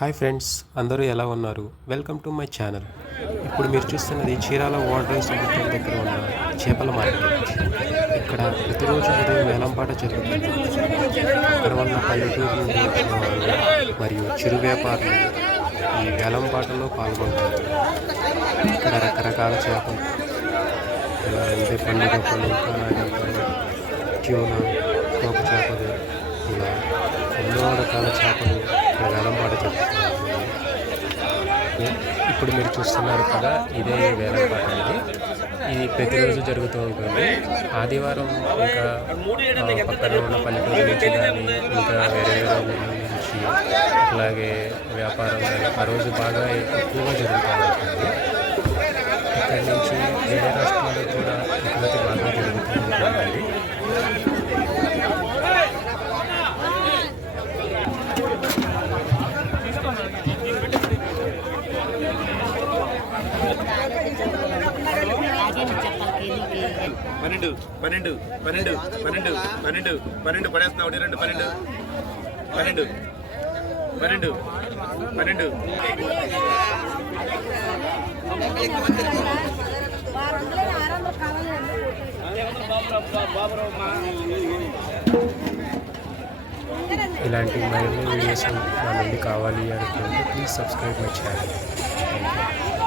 Hi friends, అందరూ ఎలా ఉన్నారు? Welcome to my channel. ఇప్పుడు మీరు చూస్తున్నది చీరాల ఓడరేవు సముద్రం దగ్గర ఉన్న చేపల మార్కెట్. ఇక్కడ ప్రతిరోజు ఉదయం వేలంపాట జరుగుతుంది. ఇక్కడ ఉన్న పల్లెటూరు నుండి వచ్చిన వాళ్ళు మరియు చిరు వ్యాపారులు ఈ వేలంపాటలో పాల్గొంటారు. ఇక్కడ రకరకాల చేపలు ఇలా అంటే పండుగప్పలు, కానాగంపలు, ట్యూనా, కోప చేపలు, ఇలా ఎన్నో రకాల చేపలు ఇక్కడ వేలంపాట జరుగుతుంది. ఇప్పుడు మీరు చూస్తున్నారు కదా, ఇదే వేలంపాట అనేది. ఇది ప్రతిరోజు జరుగుతూ ఉంటుంది. ఆదివారం ఇంకా పక్కన ఉన్న పల్లెటూరు నుంచి కానీ ఇంకా వేరే ఊళ్ళ నుంచి అలాగే వ్యాపారం కానీ ఆ రోజు బాగా ఎక్కువగా జరుగుతూ ఉంటుంది. ఇక్కడి నుంచి వేరే రాష్ట్రాల్లో కూడా ఎగుమతి బాగా జరుగుతూ ఉంటుందండి. పన్నెండు పన్నెండు పన్నెండు పన్నెండు పన్నెండు పన్నెండు పడేస్తున్నా ఒకటి రెండు పన్నెండు పన్నెండు పన్నెండు పన్నెండు ఇలాంటి మరిన్ని వీడియోస్ నా నుండి కావాలి అనుకుంటే please subscribe my channel. Thank you.